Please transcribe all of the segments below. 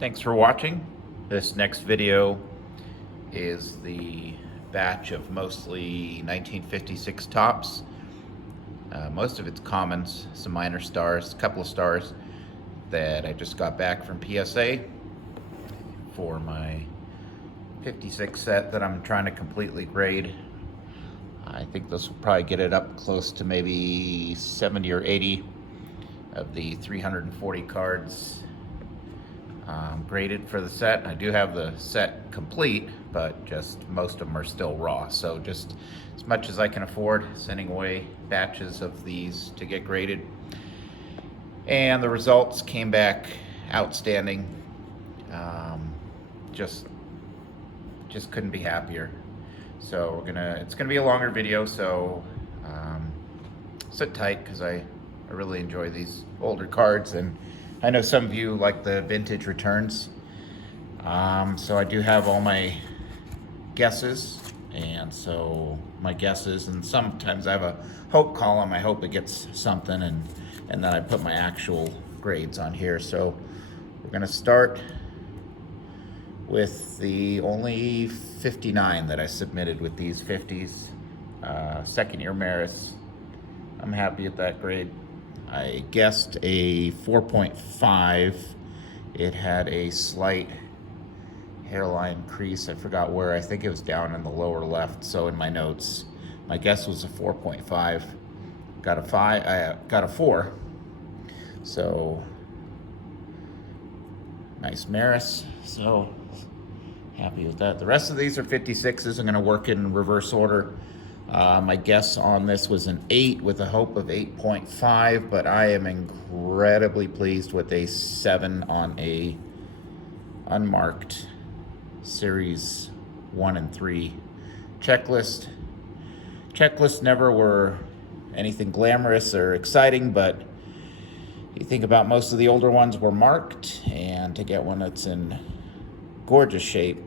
Thanks for watching. This next video is the batch of mostly 1956 tops. Most of it's commons, some minor stars, a couple of stars that I just got back from PSA for my 56 set that I'm trying to completely grade. I think this will probably get it up close to maybe 70 or 80 of the 340 cards graded for the set. I do have the set complete, but just most of them are still raw. So just as much as I can afford, sending away batches of these to get graded. And the results came back outstanding. Just couldn't be happier. So it's gonna be a longer video, so sit tight because I really enjoy these older cards, and I know some of you like the vintage returns. So I do have all my guesses, and so my guesses, and sometimes I have a hope column. I hope it gets something, and then I put my actual grades on here. So we're gonna start with the only 59 that I submitted with these 50s. Second year Maris. I'm happy at that grade. I guessed a 4.5. It had a slight hairline crease. I forgot where. I think it was down in the lower left. So in my notes, my guess was a 4.5. Got a 5. I got a 4. So nice Maris. So happy with that. The rest of these are 56s. I'm going to work in reverse order. My guess on this was an 8 with a hope of 8.5, but I am incredibly pleased with a 7 on a unmarked Series 1 and 3 checklist. Checklists never were anything glamorous or exciting, but you think about most of the older ones were marked, and to get one that's in gorgeous shape.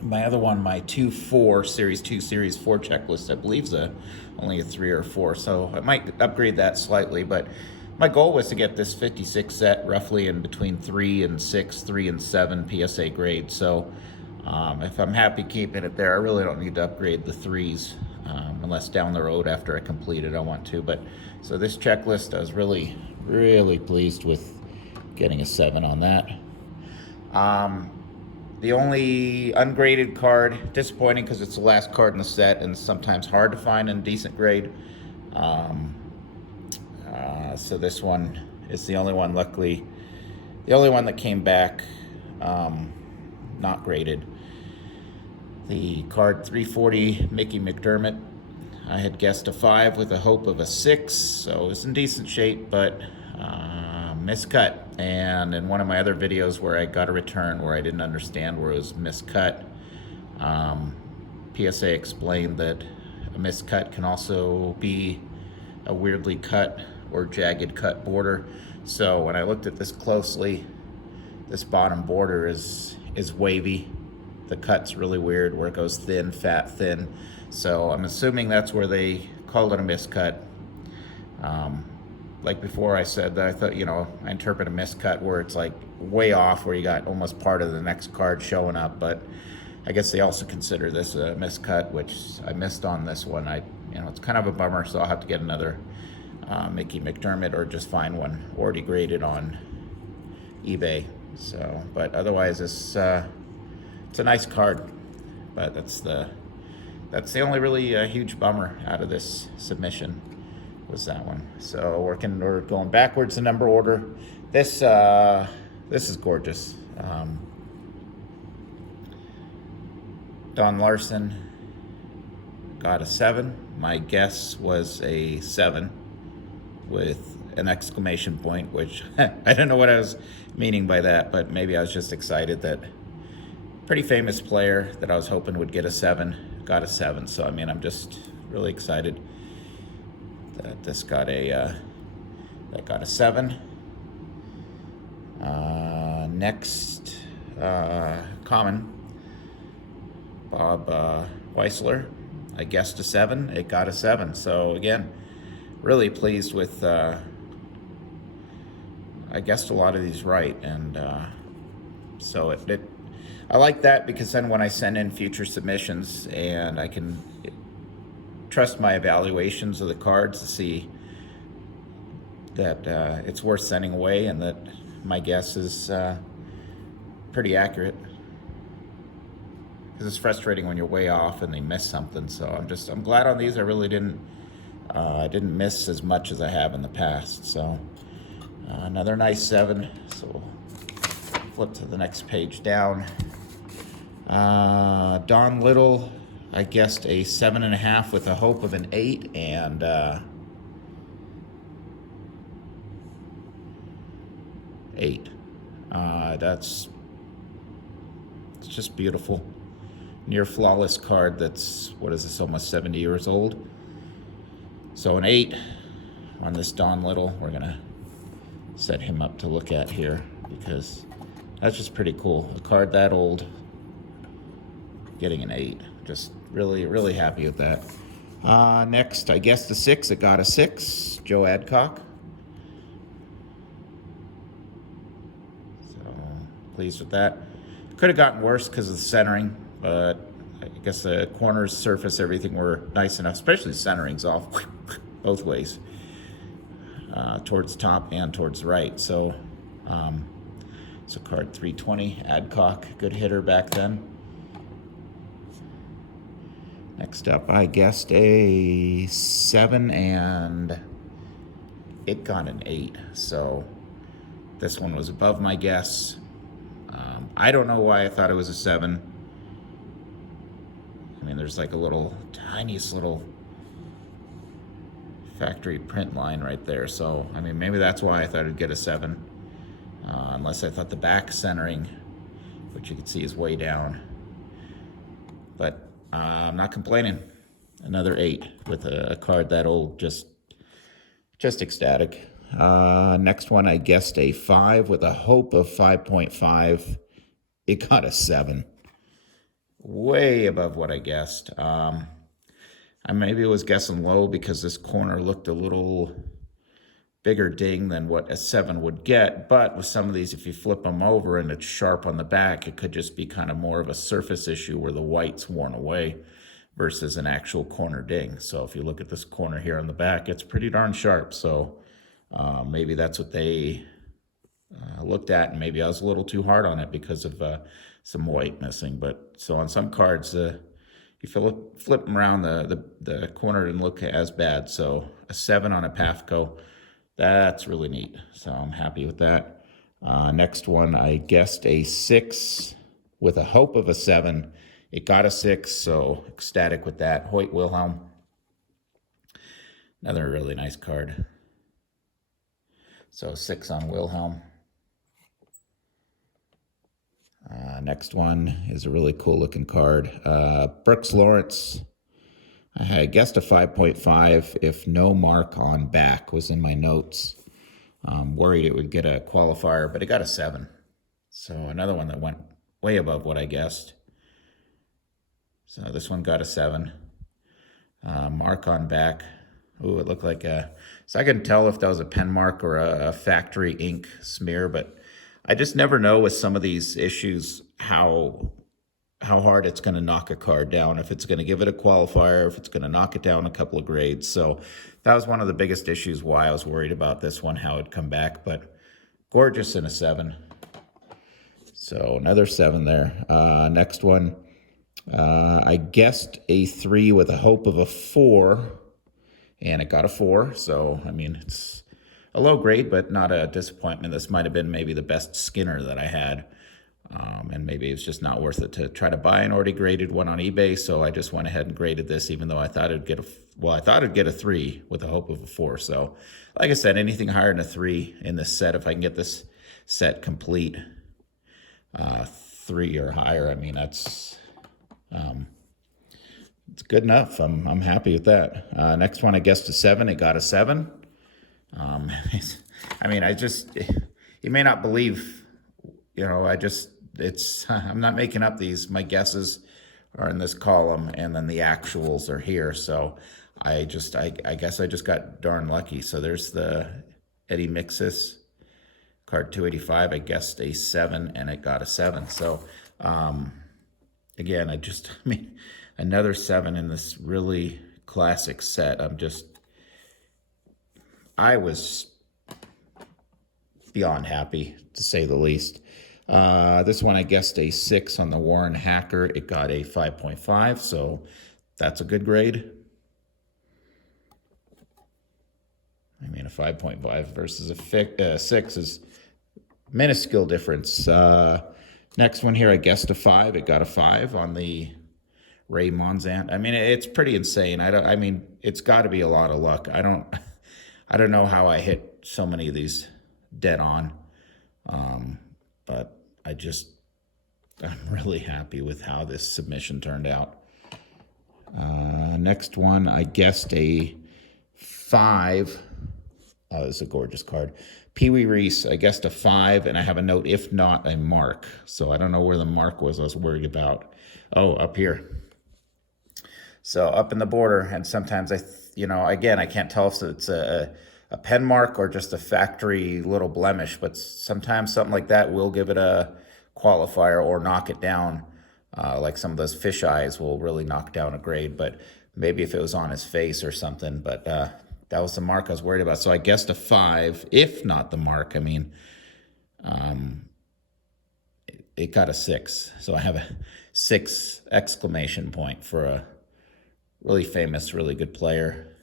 My other one, my 2-4 Series 2 Series 4 checklist, I believe is only a 3 or 4, so I might upgrade that slightly. But my goal was to get this 56 set roughly in between 3 and 6, 3 and 7 PSA grades. So if I'm happy keeping it there, I really don't need to upgrade the 3s unless down the road after I complete it I want to. But so this checklist, I was really, really pleased with getting a 7 on that. The only ungraded card, disappointing because it's the last card in the set and sometimes hard to find in decent grade. So this one is the only one, luckily, the only one that came back not graded. The card 340 Mickey McDermott, I had guessed a 5 with a hope of a 6, so it was in decent shape, but miscut. And in one of my other videos where I got a return where I didn't understand where it was miscut, PSA explained that a miscut can also be a weirdly cut or jagged cut border. So when I looked at this closely, this bottom border is wavy. The cut's really weird where it goes thin, fat, thin. So I'm assuming that's where they called it a miscut. Like before I said that I thought, I interpret a miscut where it's like way off, where you got almost part of the next card showing up, but I guess they also consider this a miscut, which I missed on this one. It's kind of a bummer, so I'll have to get another Mickey McDermott or just find one already graded on eBay. So, but otherwise it's a nice card, but that's the only really huge bummer out of this submission. Was that one. So we're going backwards in number order. This is gorgeous. Don Larson got a 7. My guess was a 7 with an exclamation point, which I don't know what I was meaning by that, but maybe I was just excited that pretty famous player that I was hoping would get a 7 got a 7. So I'm just really excited that this got a 7. Next, common Bob Weissler. I guessed a 7. It got a 7. So again, really pleased with. I guessed a lot of these right, and So I like that because then when I send in future submissions and I can trust my evaluations of the cards to see that it's worth sending away and that my guess is pretty accurate. Because it's frustrating when you're way off and they miss something. So I'm glad on these. I really didn't miss as much as I have in the past. So another nice 7. So we'll flip to the next page down. Don Little, I guessed a 7.5 with a hope of an 8, and 8. It's just beautiful. Near flawless card that's, what is this, almost 70 years old. So an 8 on this Don Little. We're gonna set him up to look at here because that's just pretty cool. A card that old, getting an 8. Just really, really happy with that. Next, I guess the 6, it got a 6. Joe Adcock. So pleased with that. Could have gotten worse because of the centering, but I guess the corners, surface, everything were nice enough, especially the centering's off both ways, towards the top and towards the right. So, so card 320, Adcock, good hitter back then. Next up, I guessed a 7 and it got an 8. So this one was above my guess. I don't know why I thought it was a 7. I mean, there's like a little, tiniest little factory print line right there. So, I mean, maybe that's why I thought it'd get a 7. Unless I thought the back centering, which you can see is way down. But I'm not complaining. Another 8 with a card that old, just ecstatic. Next one, I guessed a 5 with a hope of 5.5. It got a 7. Way above what I guessed. I maybe was guessing low because this corner looked a little bigger ding than what a 7 would get. But with some of these, if you flip them over and it's sharp on the back, it could just be kind of more of a surface issue where the white's worn away versus an actual corner ding. So if you look at this corner here on the back, it's pretty darn sharp. So maybe that's what they looked at, and maybe I was a little too hard on it because of some white missing. But so on some cards, you flip them around, the corner didn't look as bad. So a 7 on a Pafco, that's really neat. So I'm happy with that. Next one, I guessed a 6 with a hope of a 7. It got a 6, so ecstatic with that. Hoyt Wilhelm, another really nice card. So 6 on Wilhelm. Next one is a really cool looking card. Brooks Lawrence. I had guessed a 5.5 if no mark on back was in my notes. Worried it would get a qualifier, but it got a 7. So another one that went way above what I guessed. So this one got a 7. Mark on back. Ooh, it looked like a... So I couldn't tell if that was a pen mark or a factory ink smear, but I just never know with some of these issues how hard it's going to knock a card down, if it's going to give it a qualifier, if it's going to knock it down a couple of grades. So that was one of the biggest issues why I was worried about this one, how it'd come back. But gorgeous in a 7. So another 7 there. Next one, I guessed a 3 with a hope of a 4, and it got a 4. So, I mean, it's a low grade, but not a disappointment. This might have been maybe the best Skinner that I had. And maybe it's just not worth it to try to buy an already graded one on eBay. So I just went ahead and graded this, even though I thought it'd get a 3 with a hope of a 4. So like I said, anything higher than a 3 in this set, if I can get this set complete, 3 or higher, I mean, that's, it's good enough. I'm happy with that. Next one, I guessed a 7. It got a 7. I mean, you may not believe, you know, I'm not making up these. My guesses are in this column, and then the actuals are here. So I guess I just got darn lucky. So there's the Eddie Mixis Card 285, I guessed a 7, and it got a 7. So, again, I mean, another 7 in this really classic set. I was beyond happy, to say the least. This one, I guessed a 6 on the Warren Hacker. It got a 5.5, so that's a good grade. I mean, a 5.5 versus a 6 is minuscule difference. Next one here, I guessed a 5. It got a 5 on the Ray Monzant. I mean, it's pretty insane. I mean, it's got to be a lot of luck. I don't know how I hit so many of these dead on, but I'm really happy with how this submission turned out. Next one, I guessed a 5. Oh, this is a gorgeous card. Pee Wee Reese, I guessed a 5, and I have a note, if not a mark. So I don't know where the mark was I was worried about. Oh, up here. So up in the border, and sometimes again, I can't tell if it's a pen mark or just a factory little blemish, but sometimes something like that will give it a qualifier or knock it down. Like some of those fish eyes will really knock down a grade, but maybe if it was on his face or something, but that was the mark I was worried about. So I guessed a 5, if not the mark. I mean, it got a 6. So I have a 6 exclamation point for a really famous, really good player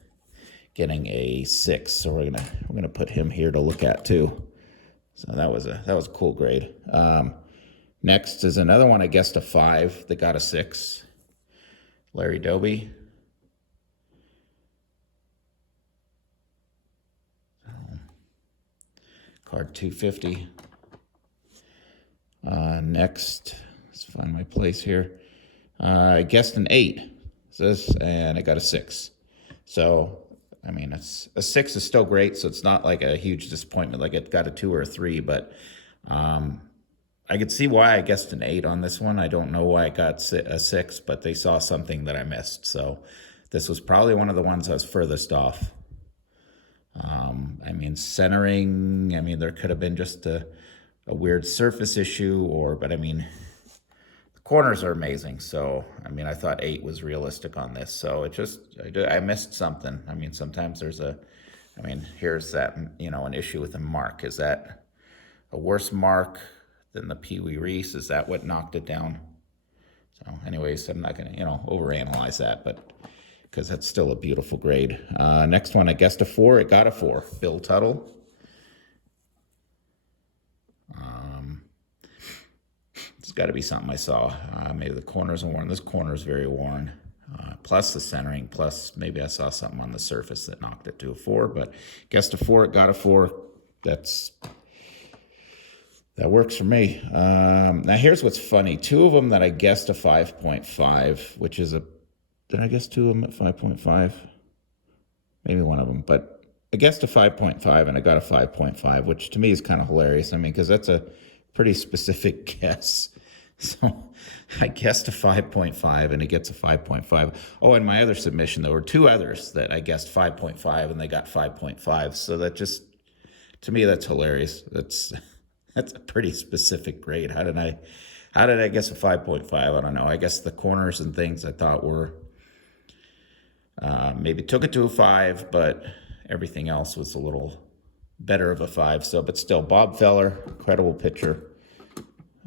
getting a 6. So we're gonna put him here to look at too. So that was a cool grade. Next is another one I guessed a 5 that got a 6. Larry Doby. Card 250. Next, let's find my place here. I guessed an 8. And I got a 6. So, I mean, a 6 is still great, so it's not like a huge disappointment, like it got a 2 or a 3, but I could see why I guessed an 8 on this one. I don't know why I got a 6, but they saw something that I missed. So this was probably one of the ones I was furthest off. I mean, centering, I mean, there could have been just a weird surface issue, but I mean, the corners are amazing. So, I mean, I thought 8 was realistic on this. So I missed something. I mean, sometimes here's that, an issue with a mark. Is that a worse mark than the Pee Wee Reese? Is that what knocked it down? So anyways, I'm not going to, overanalyze that, but because that's still a beautiful grade. Next one, I guessed a 4. It got a 4. Bill Tuttle. It's got to be something I saw. Maybe the corners are worn. This corner is very worn. Plus the centering, plus maybe I saw something on the surface that knocked it to a 4. But guessed a 4. It got a 4. That works for me. Now here's what's funny. 2 of them that I guessed a 5.5, which is did I guess 2 of them at 5.5? Maybe one of them, but I guessed a 5.5 and I got a 5.5, which to me is kind of hilarious. I mean, because that's a pretty specific guess. So I guessed a 5.5 and it gets a 5.5. Oh, and my other submission, there were 2 others that I guessed 5.5 and they got 5.5. So that just, to me, that's hilarious. That's a pretty specific grade. How did I guess a 5.5? I don't know. I guess the corners and things I thought were, maybe took it to a 5, but everything else was a little better of a 5. So, but still, Bob Feller, incredible pitcher.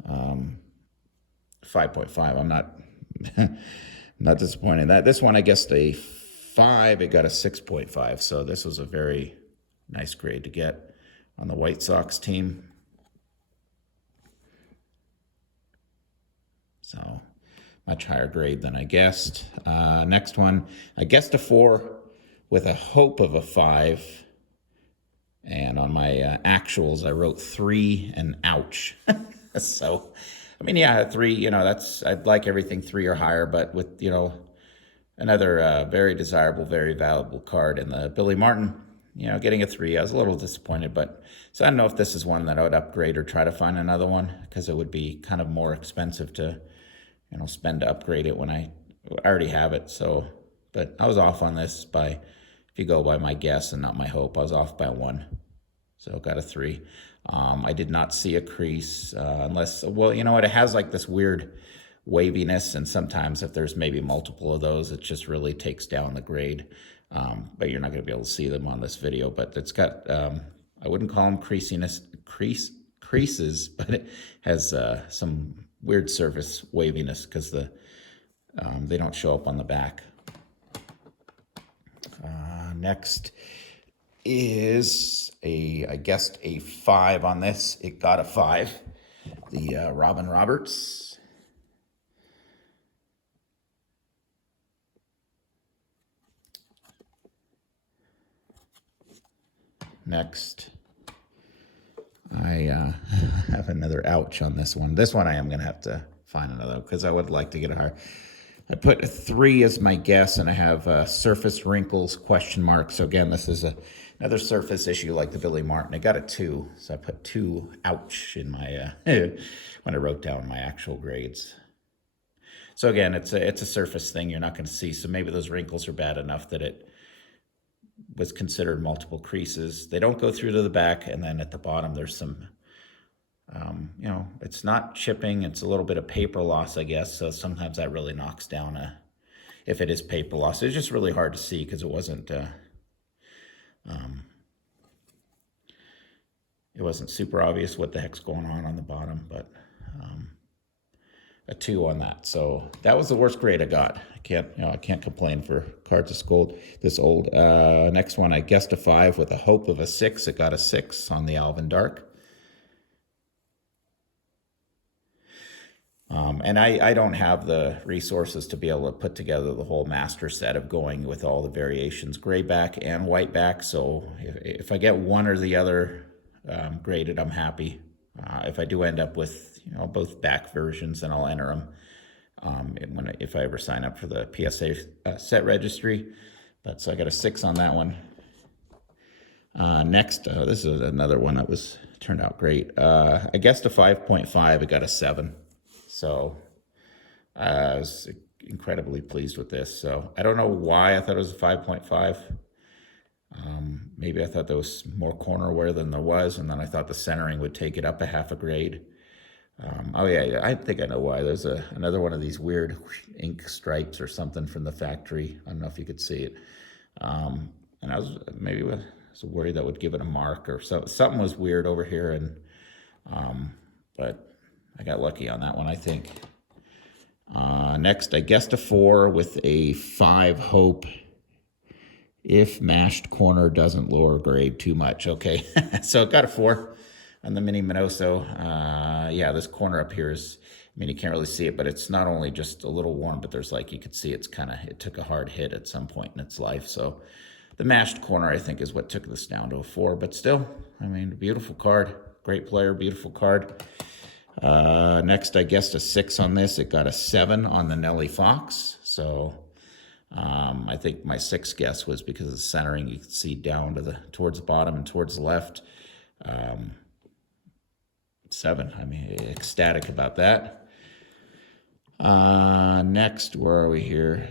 5.5. I'm not disappointed in that. This one, I guessed a 5. It got a 6.5. So this was a very nice grade to get on the White Sox team. So much higher grade than I guessed. Next one, I guessed a 4 with a hope of a 5. And on my actuals, I wrote 3 and ouch. So, I mean, yeah, 3, I'd like everything 3 or higher, but with, another very desirable, very valuable card in the Billy Martin, getting a 3, I was a little disappointed, but so I don't know if this is one that I would upgrade or try to find another one, because it would be kind of more expensive to spend to upgrade it when I already have it. So, but I was off on this if you go by my guess and not my hope, I was off by 1. So got a 3. I did not see a crease unless, well, you know what, it has like this weird waviness, and sometimes if there's maybe multiple of those, it just really takes down the grade. But you're not going to be able to see them on this video. But it's got, I wouldn't call them creases, but it has some weird surface waviness because they don't show up on the back. Next is I guessed a 5 on this. It got a 5. The Robin Roberts. Next, I have another ouch on this one. This one I am going to have to find another because I would like to get a higher. I put a 3 as my guess, and I have surface wrinkles, question mark. So again, this is another surface issue like the Billy Martin. I got a 2, so I put 2 ouch in my when I wrote down my actual grades. So again, it's a surface thing you're not going to see. So maybe those wrinkles are bad enough that it was considered multiple creases. They don't go through to the back, and then at the bottom there's some, you know, it's not chipping, it's a little bit of paper loss, I guess, so sometimes that really knocks down if it is paper loss. It's just really hard to see because it wasn't super obvious what the heck's going on the bottom, but a 2 on that. So that was the worst grade I got. I can't complain for cards this old. Next one, I guessed a 5 with a hope of a 6. It got a 6 on the Alvin Dark. And I don't have the resources to be able to put together the whole master set of going with all the variations, gray back and white back. So if I get one or the other graded, I'm happy. If I do end up with both back versions, then I'll enter them if I ever sign up for the PSA set registry. But so I got a 6 on that one. Next, this is another one that turned out great. I guessed a 5.5. It got a 7. So I was incredibly pleased with this. So I don't know why I thought it was a 5.5. Maybe I thought there was more corner wear than there was, and then I thought the centering would take it up a half a grade. Oh yeah, I think I know why. There's another one of these weird ink stripes or something from the factory. I don't know if you could see it. And I was worried that would give it a mark or so. Something was weird over here, and but I got lucky on that one, I think. Next, I guessed a 4 with a 5 hope if mashed corner doesn't lower grade too much. Okay, so it got a 4 on the Mini Minoso. Yeah, this corner up here is, I mean, you can't really see it, but it's not only just a little worn, but there's you could see it took a hard hit at some point in its life. So the mashed corner, I think, is what took this down to a 4. But still, I mean, beautiful card. Great player, beautiful card. Next, I guessed a 6 on this. It got a 7 on the Nelly Fox. So I think my 6th guess was because of the centering. You can see down towards the bottom and towards the left. 7. I mean, ecstatic about that. Next, where are we here?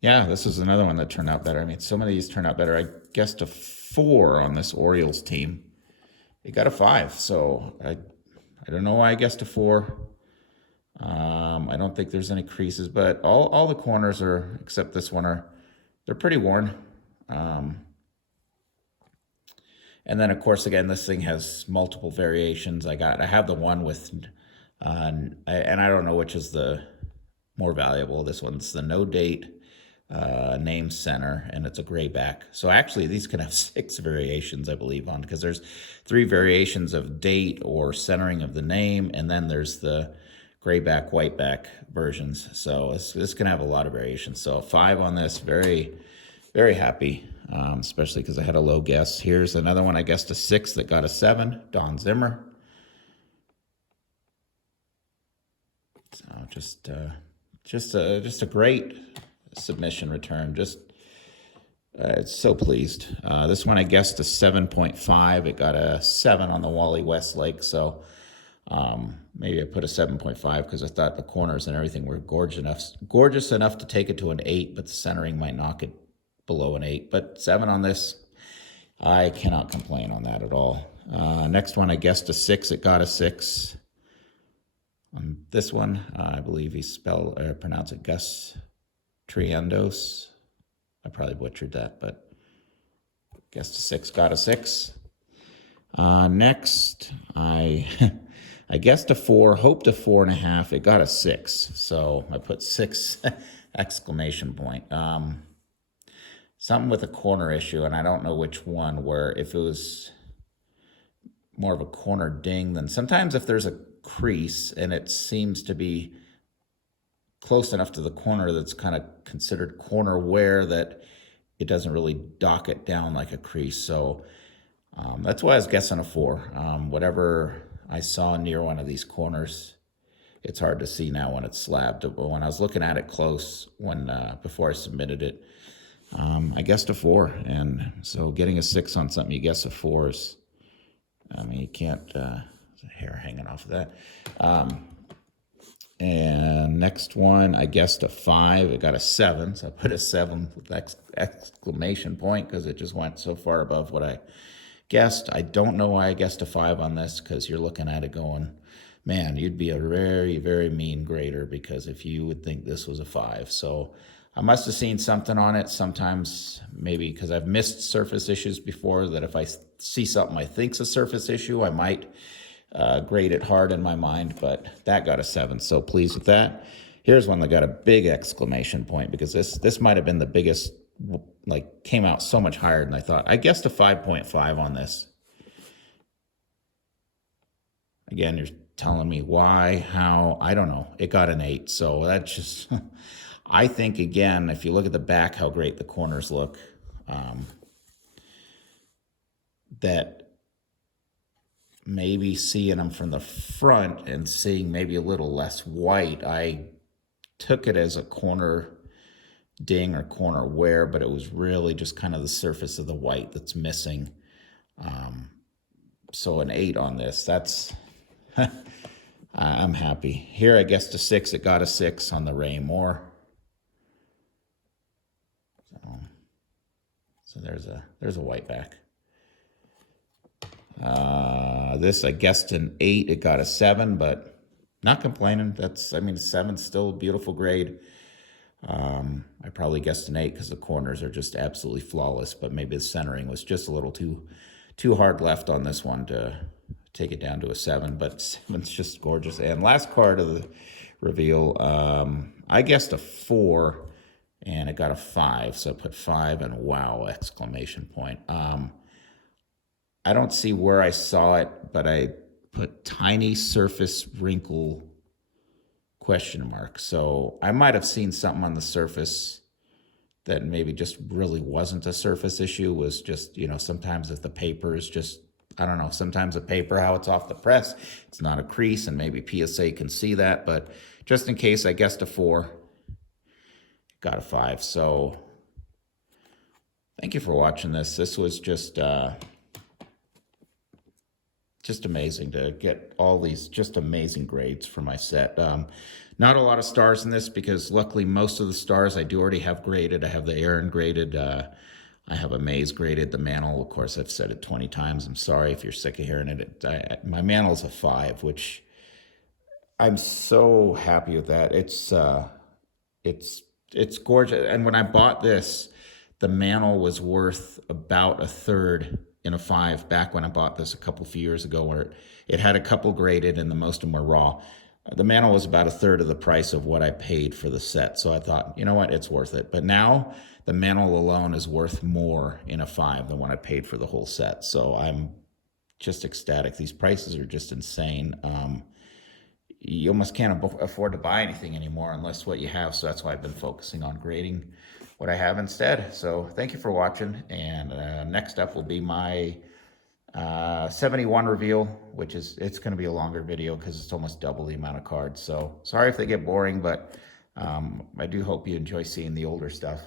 Yeah, this is another one that turned out better. I mean, some of these turned out better. I guessed a 4 on this Orioles team. It got a 5, so I don't know why I guessed a 4. I don't think there's any creases, but all the corners are, except this one, they're pretty worn. And then, of course, again, this thing has multiple variations. I have the one with, and I don't know which is the more valuable. This one's the no date name center, and it's a gray back. So actually, these can have 6 variations, I believe, on, because there's 3 variations of date or centering of the name, and then there's the gray back, white back versions. So this can have a lot of variations. So a 5 on this, very, very happy. Especially because I had a low guess. Here's another one. I guessed a 6 that got a 7. Don Zimmer. So just a great submission return. So pleased. This one I guessed a 7.5. It got a 7 on the Wally Westlake. So maybe I put a 7.5 because I thought the corners and everything were gorgeous enough to take it to an 8, but the centering might knock it below an 8, but 7 on this. I cannot complain on that at all. Next one, I guessed a 6. It got a 6. On this one, I believe he pronounced it Gus Triendos. I probably butchered that, but guessed a 6, got a 6. Next, I I guessed a 4, hoped a 4.5. It got a 6, so I put 6 exclamation point. Something with a corner issue, and I don't know which one, where if it was more of a corner ding, then sometimes if there's a crease and it seems to be close enough to the corner that's kind of considered corner wear that it doesn't really dock it down like a crease. So that's why I was guessing a 4. Whatever I saw near one of these corners, it's hard to see now when it's slabbed. But when I was looking at it close before I submitted it, I guessed a 4. And so getting a 6 on something you guess a 4 is, I mean, you can't, there's a hair hanging off of that. And next one, I guessed a 5. It got a 7. So I put a 7 with exclamation point because it just went so far above what I guessed. I don't know why I guessed a 5 on this, because you're looking at it going, man, you'd be a very, very mean grader because if you would think this was a 5. So I must have seen something on it. Sometimes maybe because I've missed surface issues before, that if I see something I think's a surface issue, I might grade it hard in my mind, but that got a 7. So pleased with that. Here's one that got a big exclamation point, because this might have been the biggest, like came out so much higher than I thought. I guessed a 5.5 on this. Again, you're telling me why, how, I don't know. It got an 8. So that's just, I think, again, if you look at the back, how great the corners look, that maybe seeing them from the front and seeing maybe a little less white, I took it as a corner ding or corner wear, but it was really just kind of the surface of the white that's missing. So an 8 on this, that's, I'm happy. Here I guessed a 6, it got a 6 on the Ray Moore. So there's a white back. This I guessed an 8, it got a 7, but not complaining. That's, I mean, 7's still a beautiful grade. I probably guessed an 8 because the corners are just absolutely flawless, but maybe the centering was just a little too hard left on this one to take it down to a 7, but 7's just gorgeous. And last card of the reveal, I guessed a 4 and it got a 5, so I put 5 and wow exclamation point. I don't see where I saw it, but I put tiny surface wrinkle question mark. So I might have seen something on the surface that maybe just really wasn't a surface issue, was just, you know, sometimes if the paper is just, I don't know, sometimes the paper, how it's off the press, it's not a crease, and maybe PSA can see that, but just in case, I guessed a 4, got a 5. So thank you for watching this. This was just amazing to get all these just amazing grades for my set. Not a lot of stars in this, because luckily most of the stars I do already have graded. I have the Aaron graded. I have a Maze graded. The Mantle, of course, I've said it 20 times. I'm sorry if you're sick of hearing it. My Mantle's a 5, which I'm so happy with that. It's gorgeous. And when I bought this, the Mantle was worth about a third in a 5 back when I bought this a few years ago, where it had a couple graded and the most of them were raw. The Mantle was about a third of the price of what I paid for the set. So I thought, you know what, it's worth it. But now the Mantle alone is worth more in a 5 than what I paid for the whole set. So I'm just ecstatic. These prices are just insane. You almost can't afford to buy anything anymore unless what you have. So that's why I've been focusing on grading what I have instead. So thank you for watching. And next up will be my 71 reveal, which is, it's going to be a longer video because it's almost double the amount of cards. So sorry if they get boring, but I do hope you enjoy seeing the older stuff.